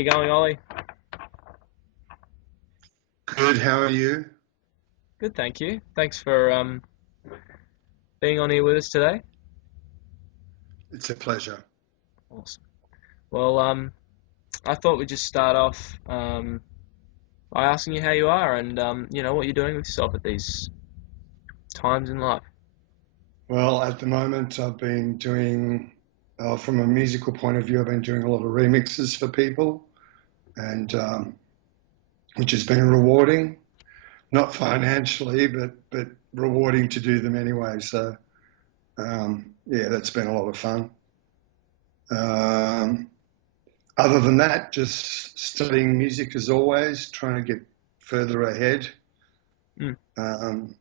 you going, Ollie? Good, how are you? Good, thank you. Thanks for being on here with us today. It's a pleasure. Awesome. Well, I thought we'd just start off by asking you how you are and what you're doing with yourself at these times in life. Well, at the moment, I've been doing, from a musical point of view, I've been doing a lot of remixes for people, and which has been rewarding, not financially, but rewarding to do them anyway. So, yeah, that's been a lot of fun. Um, Other than that, just studying music as always, trying to get further ahead. Mm. Um,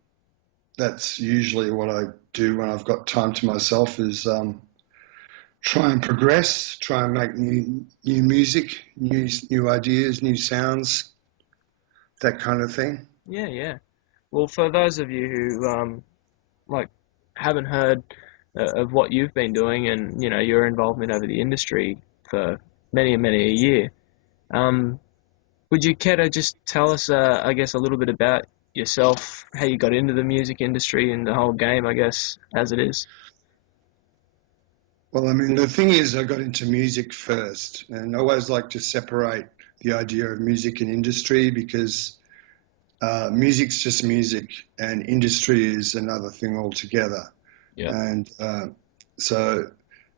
that's usually what I do when I've got time to myself is try and progress, try and make new music, new ideas, new sounds, that kind of thing. Yeah, yeah. Well, for those of you who like haven't heard of what you've been doing and your involvement over the industry for many a year, um, would you care to just tell us, I guess, a little bit about yourself, how you got into the music industry and the whole game, I guess, as it is? Well, I mean, the thing is, I got into music first, and I always like to separate the idea of music and industry because music's just music, and industry is another thing altogether. Yeah. And so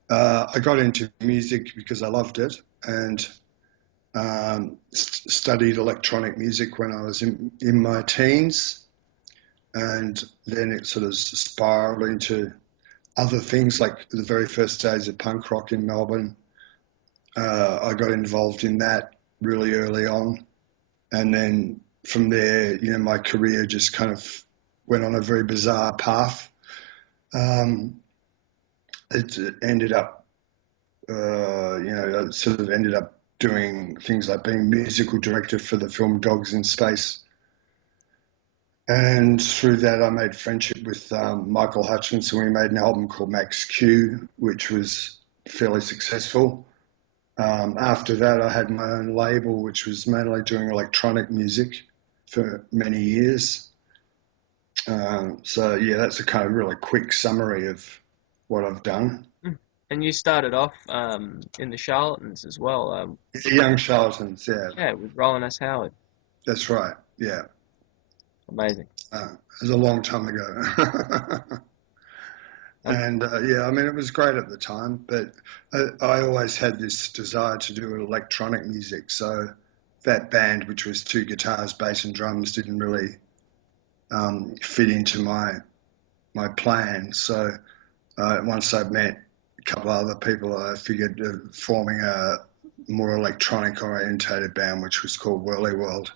I got into music because I loved it, and studied electronic music when I was in my teens, and then it sort of spiraled into other things like the very first days of punk rock in Melbourne. I got involved in that really early on, and then from there, my career just kind of went on a very bizarre path. Um, it ended up, I sort of ended up doing things like being musical director for the film Dogs in Space. And through that, I made friendship with Michael Hutchence, and we made an album called Max Q, which was fairly successful. After that, I had my own label, which was mainly doing electronic music for many years. So, yeah, that's a kind of really quick summary of what I've done. Mm. And you started off in the Charlatans as well. The Young Charlatans, yeah, Yeah, with Roland S. Howard. that's right, yeah. Amazing. It was a long time ago. Um, And yeah, I mean, it was great at the time, but I always had this desire to do electronic music. So that band, which was two guitars, bass, and drums, didn't really fit into my plan. So once I met a couple of other people, I figured forming a more electronic orientated band, which was called Whirly World,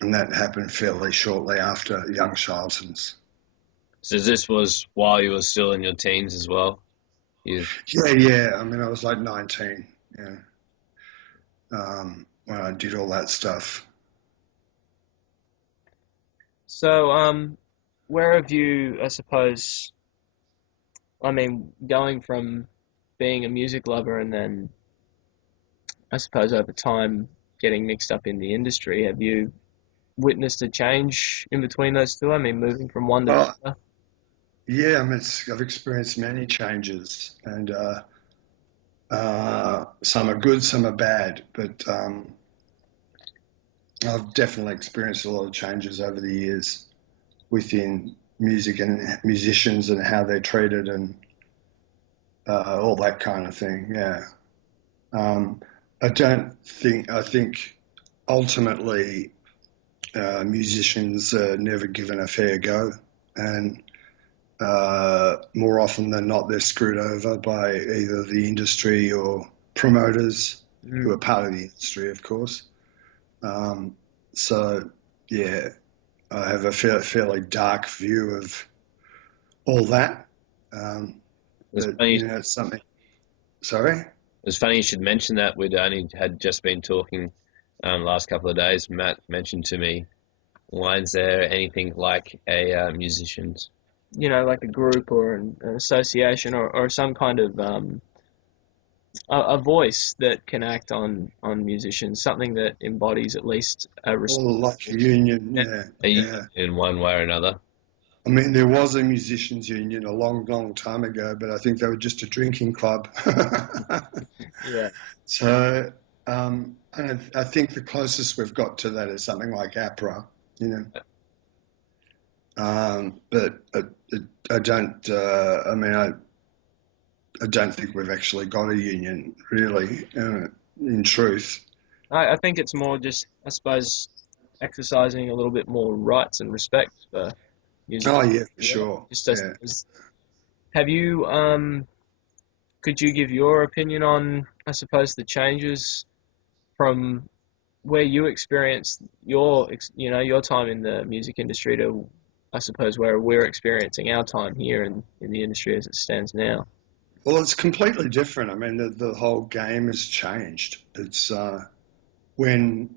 and that happened fairly shortly after Young Charlatans. So this was while you were still in your teens as well. You Yeah, yeah. I mean, I was like 19. Yeah. When I did all that stuff. so, where have you, I suppose, I mean, going from being a music lover and then, I suppose, over time getting mixed up in the industry, have you witnessed a change in between those two? I mean, moving from one to the Well, other. yeah, I mean, I've experienced many changes, and some are good, some are bad, but I've definitely experienced a lot of changes over the years within music and musicians and how they're treated and all that kind of thing. Yeah. Um, I think ultimately musicians are never given a fair go, and more often than not, they're screwed over by either the industry or promoters who Mm. are part of the industry, of course. Um, so, yeah, I have a fairly dark view of all that. Um, it's but, funny. it's something. Sorry? It's funny you should mention that. We'd only had just been talking last couple of days. Matt mentioned to me, why is there anything like a musicians? Like a group or an association or some kind of a voice that can act on musicians, something that embodies at least a Or respect. like a union, And yeah, Are you yeah. in one way or another? I mean, there was a musicians union a long, long time ago, but I think they were just a drinking club. yeah, So, and I think the closest we've got to that is something like APRA, you know. But I don't. I mean, I don't think we've actually got a union, really. In truth. I think it's more just, I suppose, exercising a little bit more rights and respect for Oh musicians yeah, for as well. sure. Just Yeah. have you could you give your opinion on, I suppose, the changes from where you experienced your time in the music industry to, I suppose, where we're experiencing our time here in the industry as it stands now? Well, it's completely different. I mean, the whole game has changed. It's when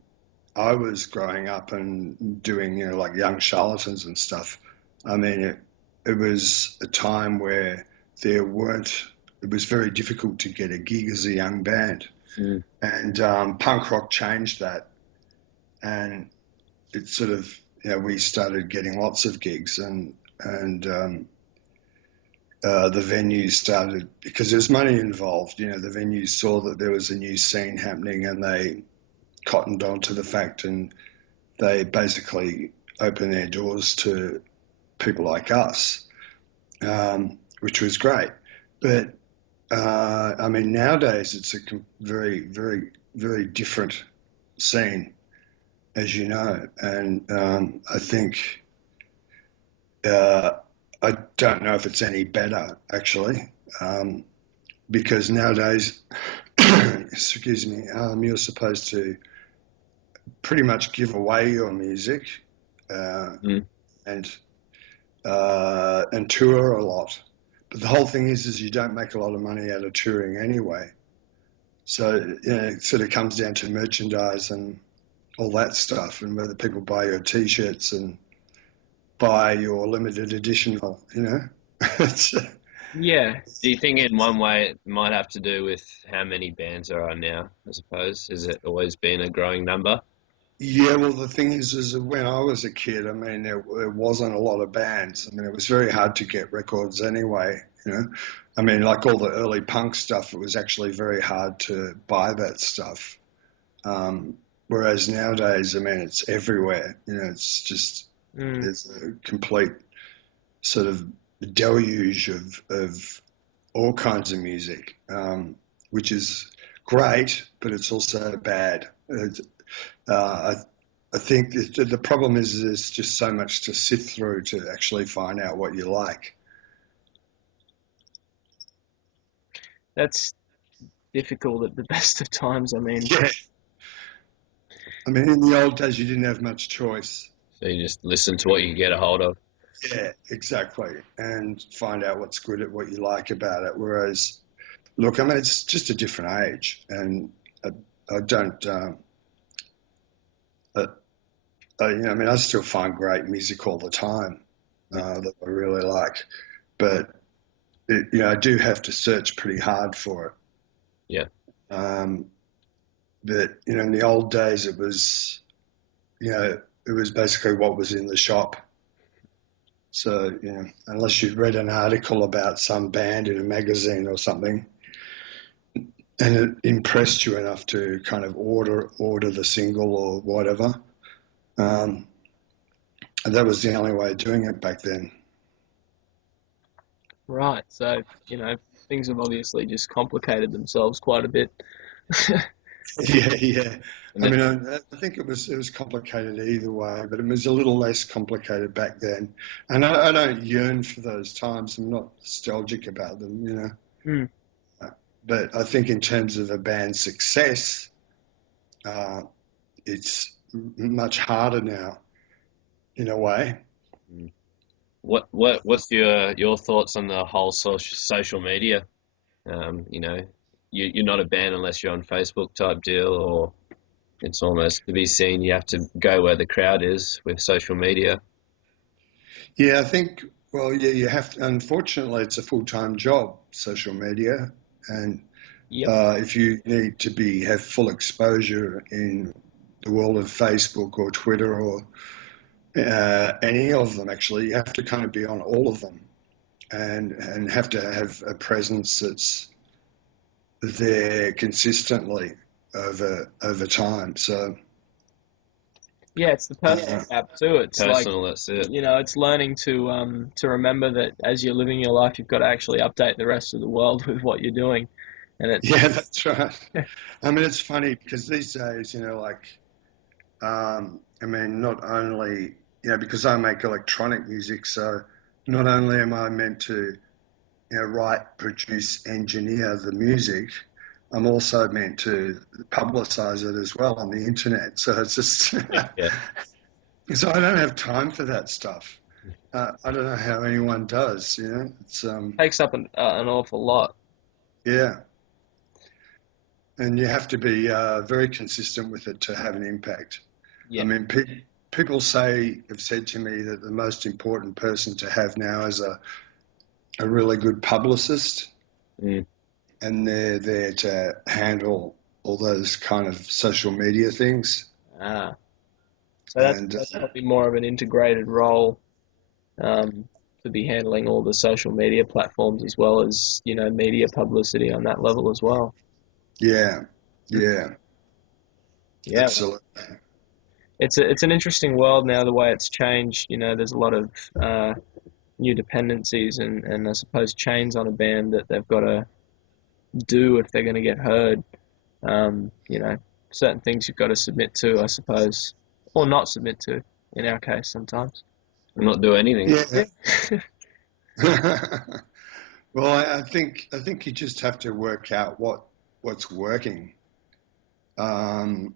I was growing up and doing, like young charlatans and stuff. I mean, it was a time where there weren't. It was very difficult to get a gig as a young band, Mm. and punk rock changed that, and it sort of, we started getting lots of gigs, and the venues started because there's money involved. The venues saw that there was a new scene happening, and they cottoned on to the fact, and they basically opened their doors to people like us, which was great. But I mean, nowadays it's a very, very, very different scene, as you know, and I think uh, I don't know if it's any better actually, because nowadays, excuse me, you're supposed to pretty much give away your music, uh, Mm. and and tour a lot. But the whole thing is you don't make a lot of money out of touring anyway. So it sort of comes down to merchandise and all that stuff, and whether people buy your T-shirts and buy your limited edition. It's, Yeah, Do you think in one way it might have to do with how many bands there are now, I suppose? Has it always been a growing number? yeah. Well, the thing is when I was a kid, I mean, there wasn't a lot of bands. I mean, it was very hard to get records anyway. I mean, like all the early punk stuff, it was actually very hard to buy that stuff. Whereas nowadays, I mean, it's everywhere. It's just mm, there's a complete sort of deluge of all kinds of music, which is great, but it's also bad. I think the problem is there's just so much to sift through to actually find out what you like. that's difficult at the best of times. I mean, Yeah. I mean, in the old days, you didn't have much choice. So you just listen to what you can get a hold of. Yeah, exactly. And find out what's good at what you like about it. Whereas, look, I mean, it's just a different age. And I, I don't, I, I mean, I still find great music all the time that I really like. But, I do have to search pretty hard for it. Yeah. Um, but, in the old days, it was basically what was in the shop. So, unless you'd read an article about some band in a magazine or something, and it impressed you enough to kind of order the single or whatever, um, and that was the only way of doing it back then. right. So, things have obviously just complicated themselves quite a bit. Yeah, yeah. And I that, mean, I think it was complicated either way, but it was a little less complicated back then. And I don't yearn for those times. I'm not nostalgic about them. Hmm. But I think in terms of a band's success, uh, it's much harder now in a way. what's your thoughts on the whole social media? You're not a band unless you're on Facebook type deal, or it's almost to be seen. You have to go where the crowd is with social media. Yeah, I think. Well, yeah, you have to. Unfortunately, it's a full-time job, social media, and Yep. If you need to have full exposure in the world of Facebook or Twitter or any of them, actually, you have to kind of be on all of them and have to have a presence that's there consistently over time. So Yeah, it's the personal gap too. It's like, Personal, that's it. it's learning to remember that as you're living your life, you've got to actually update the rest of the world with what you're doing, and yeah, that's right. I mean, it's funny because these days, I mean, not only, because I make electronic music, so not only am I meant to, write, produce, engineer the music, I'm also meant to publicize it as well on the internet. So it's just, Yeah. so I don't have time for that stuff. I don't know how anyone does, It's, takes up an awful lot. yeah. And you have to be very consistent with it to have an impact. I Yeah. mean, people have said to me that the most important person to have now is a really good publicist, Mm. and they're there to handle all those kind of social media things. Ah, so that's And that's probably more of an integrated role, um, to be handling all the social media platforms as well as media publicity on that level as well. yeah, yeah, Yeah, well, absolutely. it's an interesting world now the way it's changed. There's a lot of uh, new dependencies and I suppose chains on a band that they've got to do if they're going to get heard. Um, you know, Certain things you've got to submit to, I suppose, or not submit to. In our case, sometimes. Not do anything. Yeah. Yeah. Well, I think you just have to work out what's working. Um,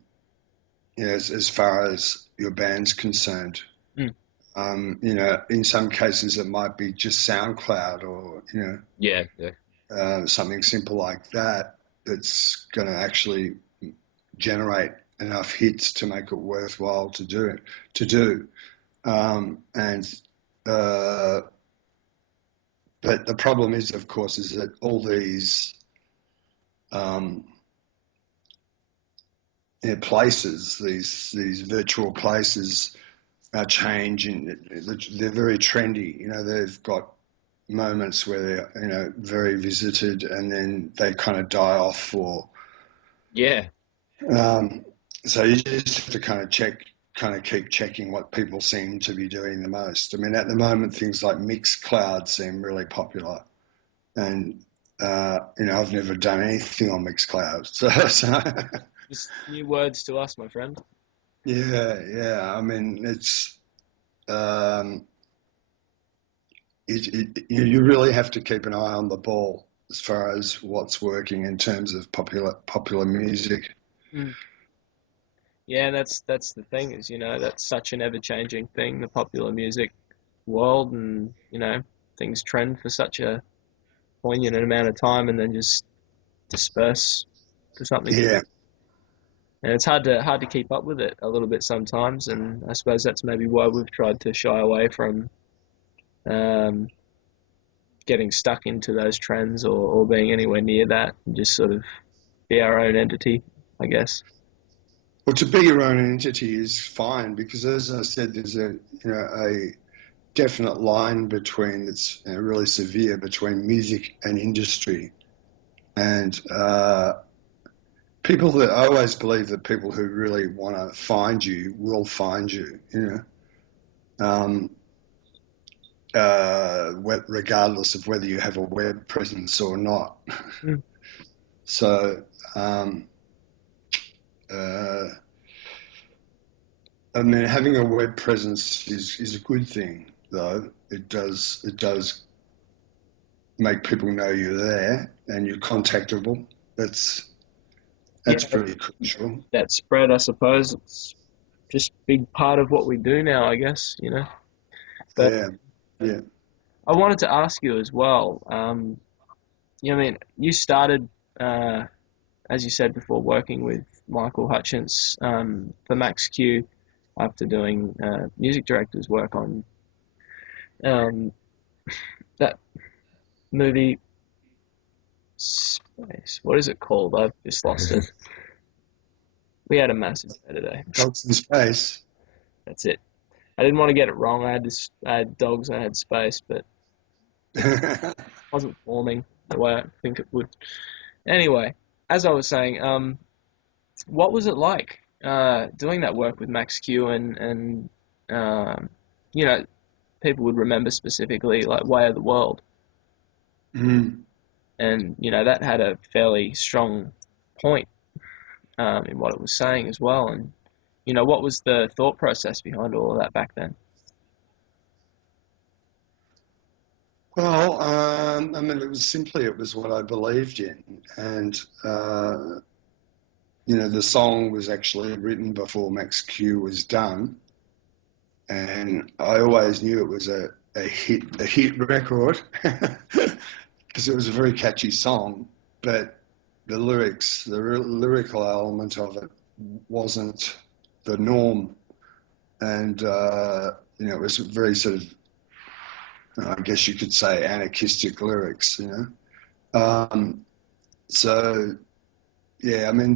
as far as your band's concerned. Mm. In some cases it might be just SoundCloud or Yeah, yeah. something simple like that that's going to actually generate enough hits to make it worthwhile to do it to do. And but the problem is, of course, is that all these um, places, these virtual places, are changing. They're very trendy. They've got moments where they're very visited, and then they kind of die off for. Yeah. Um, so you just have to kind of keep checking what people seem to be doing the most. I mean, at the moment, things like Mixcloud seem really popular, and I've never done anything on Mixcloud, so Just new words to us, my friend. yeah, yeah. I mean, um, you really have to keep an eye on the ball as far as what's working in terms of popular music. Mm. Yeah, that's the thing is, that's such an ever-changing thing, the popular music world, and things trend for such a poignant amount of time and then just disperse to something new. Yeah, And it's hard to keep up with it a little bit sometimes, and I suppose that's maybe why we've tried to shy away from um, getting stuck into those trends or being anywhere near that, and just sort of be our own entity, I guess. well, to be your own entity is fine because, as I said, there's a definite line between that's really severe between music and industry, and people that I always believe that people who really want to find you will find you. Um, Regardless of whether you have a web presence or not. Mm. So, um, uh, I mean, having a web presence is a good thing, though. It does make people know you're there and you're contactable. That's Yeah, that's pretty crucial. that spread, I suppose, it's just a big part of what we do now, I guess. But Yeah, yeah, I wanted to ask you as well. I mean, you started, uh, as you said before, working with Michael Hutchence for Max Q after doing music director's work on um, that movie Space. What is it called? I've just lost it. We had a massive day today. Dogs in Space. That's it. I didn't want to get it wrong. I had dogs. I had space, but uh, wasn't forming the way I think it would. Anyway, as I was saying, what was it like doing that work with Max Q and um, you know, people would remember specifically like Way of the World, mm. and that had a fairly strong point in what it was saying as well. And what was the thought process behind all of that back then? Well, I mean, it was what I believed in, and the song was actually written before Max Q was done, and I always knew it was a hit record because it was a very catchy song, but the lyrics, the lyrical element of it wasn't the norm, and it was very sort of, I guess you could say, anarchistic lyrics, So yeah, I mean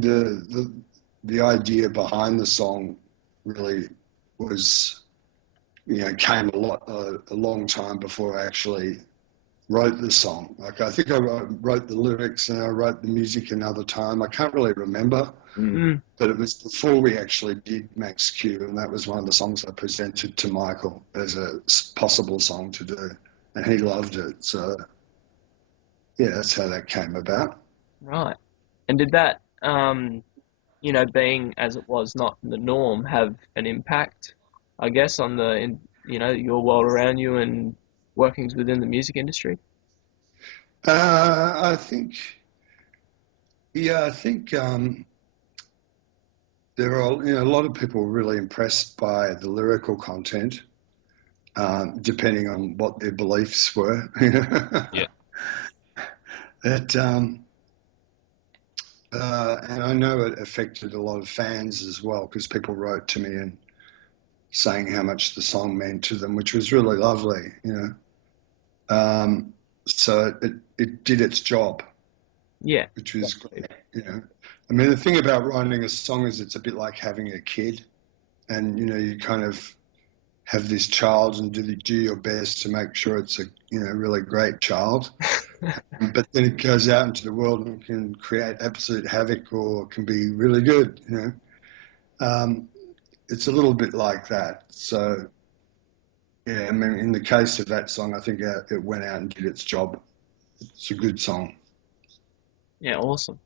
the idea behind the song really was, came a long time before I actually wrote the song. Like I think I wrote the lyrics and I wrote the music another time. I can't really remember, Mm. but it was before we actually did Max Q, and that was one of the songs I presented to Michael as a possible song to do, and he loved it. So yeah, that's how that came about. Right. And did that, being as it was not the norm, have an impact, I guess, on your world around you and workings within the music industry? I think, yeah, I think there are, a lot of people were really impressed by the lyrical content, depending on what their beliefs were. Yeah. That, and I know it affected a lot of fans as well because people wrote to me and saying how much the song meant to them, which was really lovely. So it did its job, Yeah. which was great. I mean, the thing about writing a song is it's a bit like having a kid, and you kind of have this child and do your best to make sure it's a really great child. But then it goes out into the world and can create absolute havoc or can be really good. Um, it's a little bit like that. So yeah, I mean, in the case of that song, I think it went out and did its job. It's a good song. Yeah, awesome.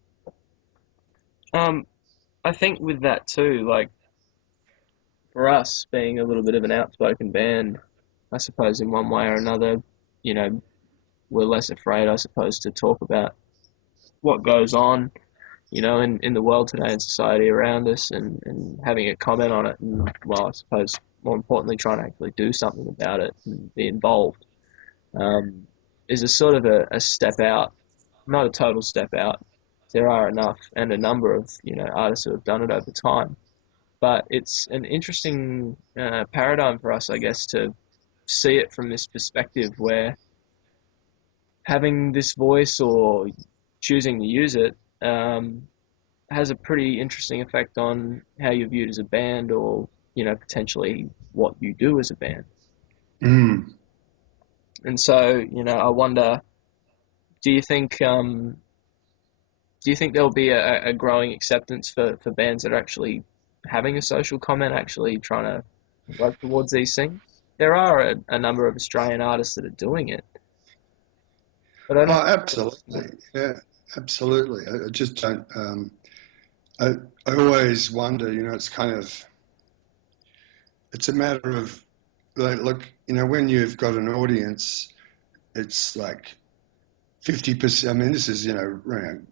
Um, I think with that too, like for us being a little bit of an outspoken band, I suppose in one way or another, you know, we're less afraid, I suppose, to talk about what goes on, in the world today and society around us and having a comment on it and, well, I suppose more importantly, trying to actually do something about it and be involved, um, is a sort of a step out, not a total step out. There are enough and a number of, artists who have done it over time. But it's an interesting paradigm for us, I guess, to see it from this perspective where having this voice or choosing to use it has a pretty interesting effect on how you're viewed as a band or, potentially what you do as a band. Mm. And so, I wonder, do you think there'll be a growing acceptance for bands that are actually having a social comment, actually trying to work towards these things? There are a number of Australian artists that are doing it, but I don't. Oh, absolutely. Yeah, absolutely. I just don't. I, I always wonder. It's kind of. It's a matter of, like, look. When you've got an audience, it's like 50%. I mean, this is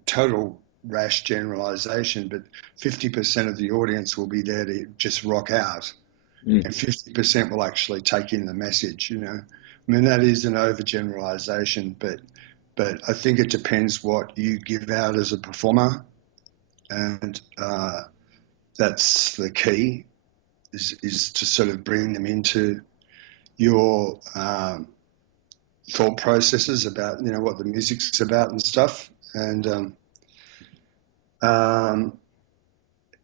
total rash generalization, but 50% of the audience will be there to just rock out, Mm. and 50% will actually take in the message. I mean, that is an overgeneralization, but I think it depends what you give out as a performer, and that's the key is to sort of bring them into your thought processes about what the music's about and stuff, and um,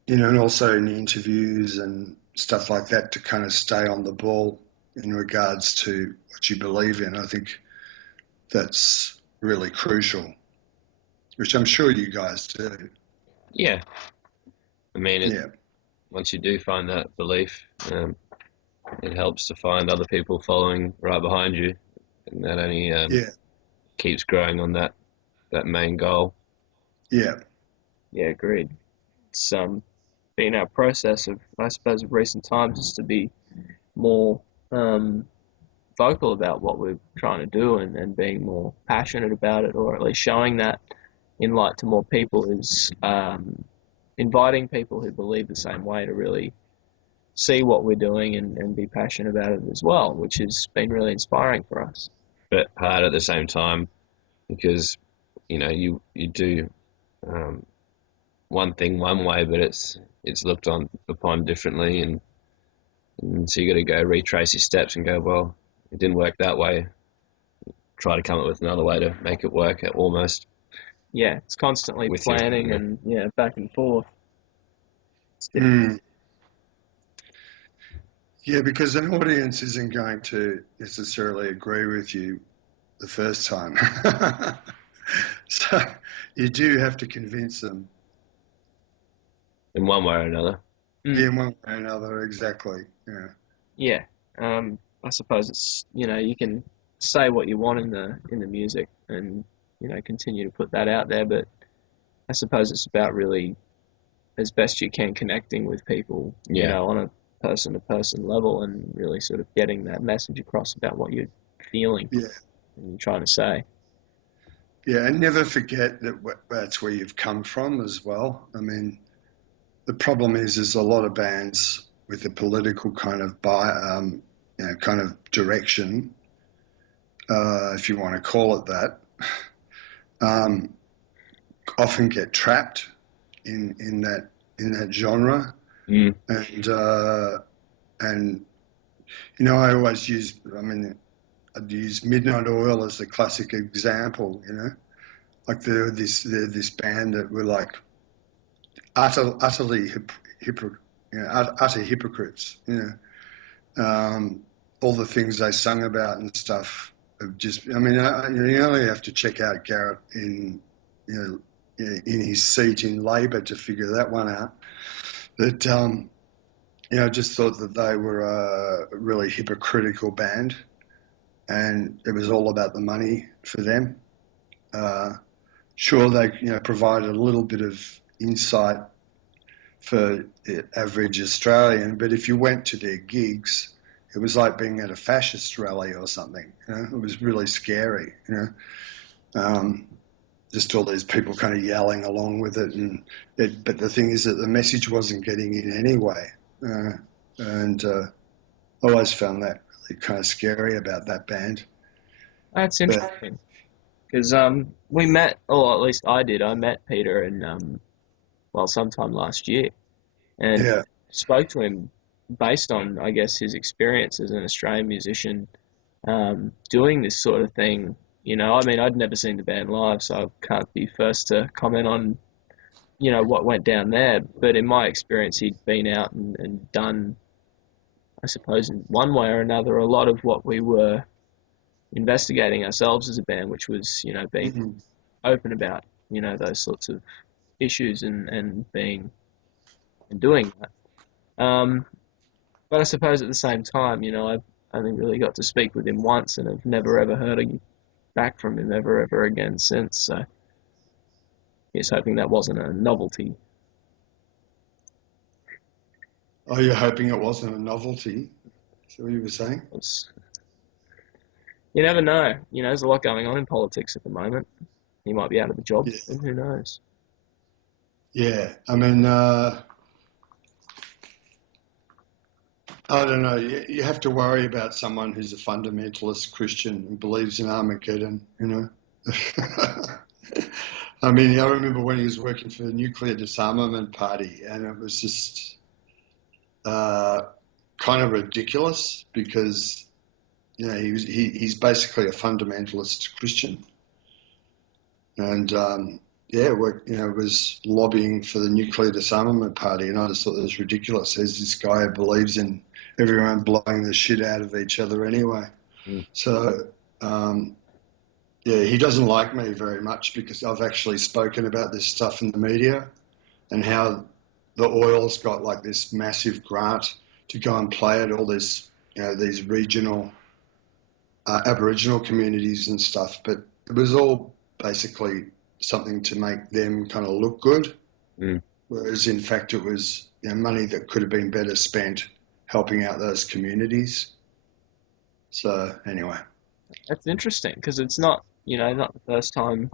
and also in interviews and stuff like that to kind of stay on the ball in regards to what you believe in. I think that's really crucial, which I'm sure you guys do. Yeah, I mean, Yeah, once you do find that belief, it helps to find other people following right behind you, and that only yeah, keeps growing on that main goal. yeah, Yeah, agreed. It's been our process of, I suppose, of recent times is to be more um, vocal about what we're trying to do and being more passionate about it, or at least showing that in light to more people is inviting people who believe the same way to really see what we're doing and be passionate about it as well, which has been really inspiring for us. But hard at the same time because you do um, one thing one way, but it's looked on upon differently, and so you got to go retrace your steps and go, well, it didn't work that way. Try to come up with another way to make it work almost Yeah, it's constantly with your planning and yeah, back and forth. It's difficult. mm. Yeah, because an audience isn't going to necessarily agree with you the first time. So you do have to convince them in one way or another. Mm, in one way or another, exactly. Yeah. yeah, I suppose it's you can say what you want in the music and continue to put that out there, but I suppose it's about really as best you can connecting with people, Yeah, on a person to person level and really sort of getting that message across about what you're feeling Yeah. and you're trying to say. Yeah. And never forget that that's where you've come from as well. I mean, the problem is there's a lot of bands with a political kind of kind of direction, if you want to call it that, um, often get trapped in that genre. mm. And I always I'd use Midnight Oil as the classic example. Like they're this band that were like utterly utter hypocrites. All the things they sung about and stuff have just. I mean, you only have to check out Garrett you know in his seat in Labor to figure that one out. But I just thought that they were a really hypocritical band, and it was all about the money for them. Uh, sure, they provided a little bit of insight for the average Australian, but if you went to their gigs, it was like being at a fascist rally or something. It was really scary. Um, just all these people kind of yelling along with it, but the thing is that the message wasn't getting in anyway, and I always found that really kind of scary about that band. That's But interesting because we met, or at least I did. I met Peter in well sometime last year and yeah, spoke to him based on I guess his experience as an Australian musician doing this sort of thing. I mean, I'd never seen the band live, so I can't be first to comment on what went down there. But in my experience, he'd been out and done, I suppose, in one way or another, a lot of what we were investigating ourselves as a band, which was being mm, open about those sorts of issues and being and doing that. But I suppose at the same time, I've only really got to speak with him once, and I've never ever heard back from him ever again since. So he's hoping that wasn't a novelty. oh, you're hoping it wasn't a novelty? Is that what you were saying? It's, you never know. There's a lot going on in politics at the moment. He might be out of a job, Yeah, and who knows? yeah. I mean, I don't know. You have to worry about someone who's a fundamentalist Christian and believes in Armageddon. I mean, I remember when he was working for the Nuclear Disarmament Party, and it was just uh, kind of ridiculous because he's basically a fundamentalist Christian, and yeah, was lobbying for the nuclear disarmament party, and I just thought it was ridiculous. There's this guy who believes in everyone blowing the shit out of each other anyway. Mm. So yeah, he doesn't like me very much because I've actually spoken about this stuff in the media and how the oil's got like this massive grant to go and play at all this, these regional Aboriginal communities and stuff. But it was all basically something to make them kind of look good, Mm. whereas in fact it was money that could have been better spent helping out those communities. So anyway, That's interesting because it's not, not the first time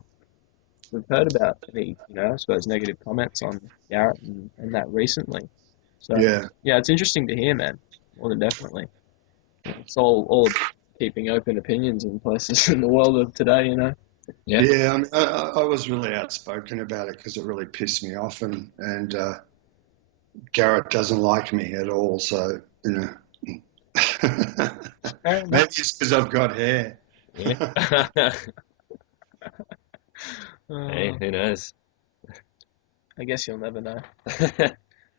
we've heard about any, I suppose negative comments on Garrett and that recently. So yeah, yeah, it's interesting to hear, man. More than definitely. It's all about keeping open opinions in places in the world of today. Yeah. yeah. I was really outspoken about it because it really pissed me off, and Garrett doesn't like me at all. So Fair maybe enough. it's because I've got hair. Yeah. Hey, Uh, who knows? I guess you'll never know. Yeah,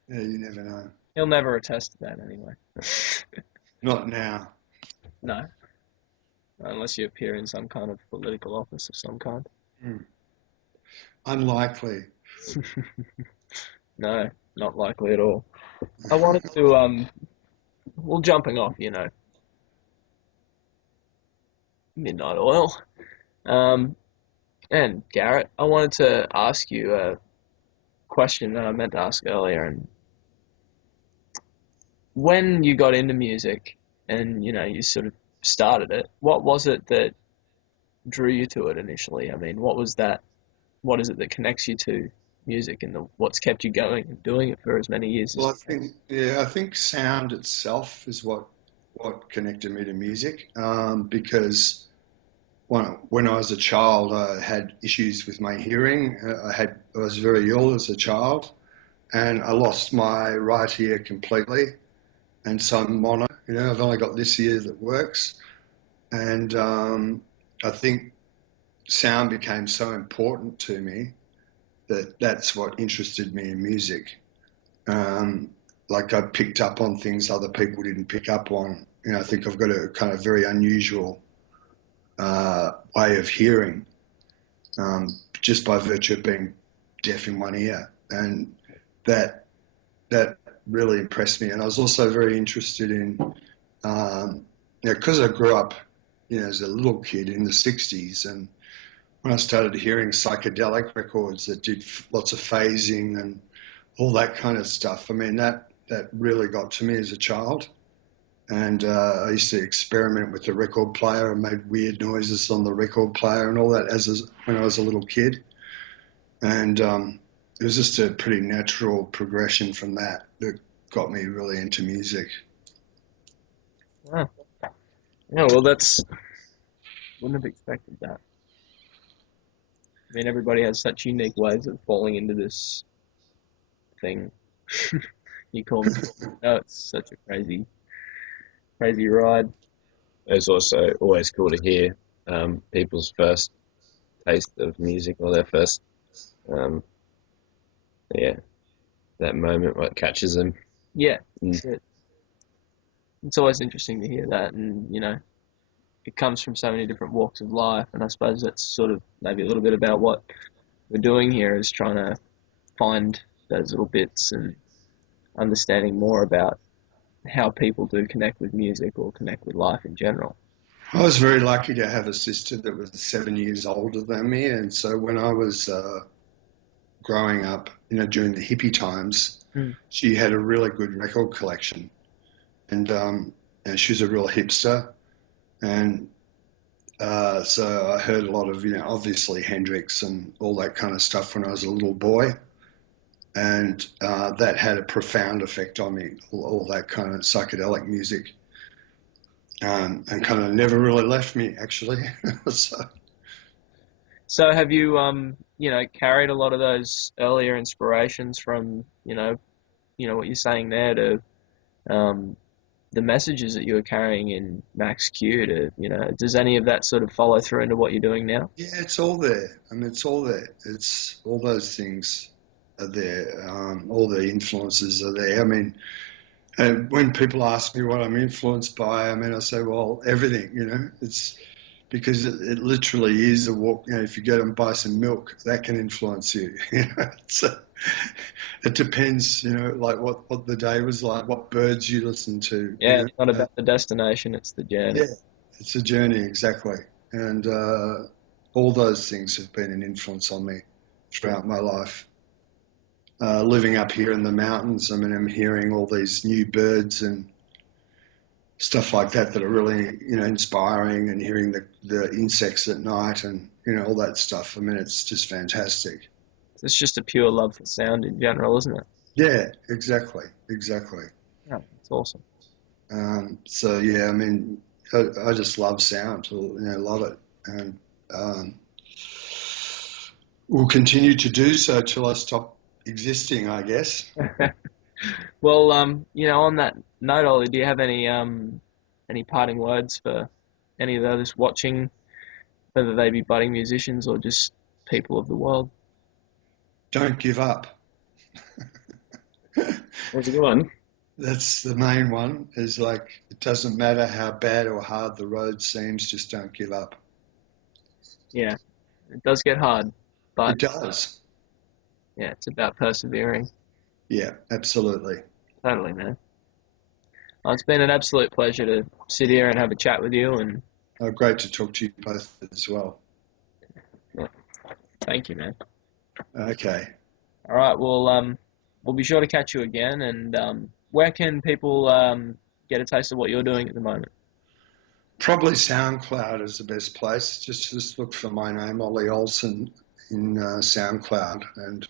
you never know. He'll never attest to that anyway. Not now. No, unless you appear in some kind of political office of some kind. Hmm. Unlikely. No, not likely at all. I wanted to well, jumping off, Midnight Oil. Um, and Garrett, I wanted to ask you a question that I meant to ask earlier. And when you got into music and, you sort of started it, what was it that drew you to it initially? I mean, what is it that connects you to music and what's kept you going and doing it for as many years as Well, you have? I think sound itself is what connected me to music. Because when I was a child, I had issues with my hearing. I was very ill as a child, and I lost my right ear completely, and so I'm mono. I've only got this ear that works, and I think sound became so important to me that that's what interested me in music. Um, like I picked up on things other people didn't pick up on. I think I've got a kind of very unusual way of hearing, just by virtue of being deaf in one ear, and that that really impressed me. And I was also very interested in, because I grew up, as a little kid in the '60s, and when I started hearing psychedelic records that did lots of phasing and all that kind of stuff. I mean, that really got to me as a child. And I used to experiment with the record player and made weird noises on the record player and all that when I was a little kid. And it was just a pretty natural progression from that got me really into music. Oh, yeah, well, wouldn't have expected that. I mean, everybody has such unique ways of falling into this thing you call music. Oh, it's such a crazy, crazy ride. It's also always cool to hear people's first taste of music or their first, um, yeah, that moment what catches them. Yeah, Mm. that's it. It's always interesting to hear that, and it comes from so many different walks of life, and I suppose that's sort of maybe a little bit about what we're doing here is trying to find those little bits and understanding more about how people do connect with music or connect with life in general. I was very lucky to have a sister that was 7 years older than me. And so when I was growing up, during the hippie times, Mm. she had a really good record collection. And she was a real hipster. And so I heard a lot of, obviously Hendrix and all that kind of stuff when I was a little boy. And that had a profound effect on me, all that kind of psychedelic music. And kind of never really left me, actually. So, So have you carried a lot of those earlier inspirations from what you're saying there to um, the messages that you were carrying in Max Q to, does any of that sort of follow through into what you're doing now? Yeah, it's all there. I mean, it's all there. It's all those things are there. All the influences are there. I mean, and when people ask me what I'm influenced by, I mean, I say, well, everything. It's because it literally is a walk. If you go and buy some milk, that can influence you. So it depends. Like what the day was like, what birds you listen to. Yeah, it's not about the destination, it's the journey. Yeah, it's a journey exactly, and all those things have been an influence on me throughout my life. Living up here in the mountains, I mean, I'm hearing all these new birds and stuff like that that are really, inspiring, and hearing the insects at night and all that stuff. I mean, it's just fantastic. It's just a pure love for sound in general, isn't it? Yeah, exactly, exactly. Yeah, it's awesome. So yeah, I mean, I just love sound, love it, and um, will continue to do so till I stop existing, I guess. Well, on that note, Ollie, do you have any parting words for any of those watching, whether they be budding musicians or just people of the world? Don't give up. That's a good one. That's the main one. Is like it doesn't matter how bad or hard the road seems, just don't give up. Yeah, it does get hard, It but does. yeah, it's about persevering. Yeah, absolutely. Totally, man. Well, it's been an absolute pleasure to sit here and have a chat with you, and Great to talk to you both as well. yeah, thank you, man. Okay. All right, well, we'll be sure to catch you again. And where can people get a taste of what you're doing at the moment? Probably SoundCloud is the best place. Just look for my name, Ollie Olsen, in SoundCloud, and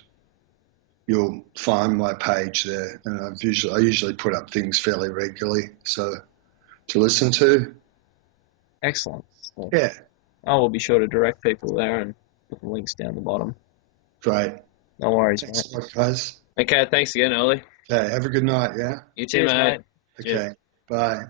you'll find my page there. And I usually put up things fairly regularly, so to listen to. Excellent. Well, Yeah, I will be sure to direct people there and put the links down the bottom. great. No worries, Thanks mate. a lot, guys. Okay, thanks again, Ollie. Okay, have a good night. Yeah. You too, Cheers, mate. mate. Cheers. Okay. Bye.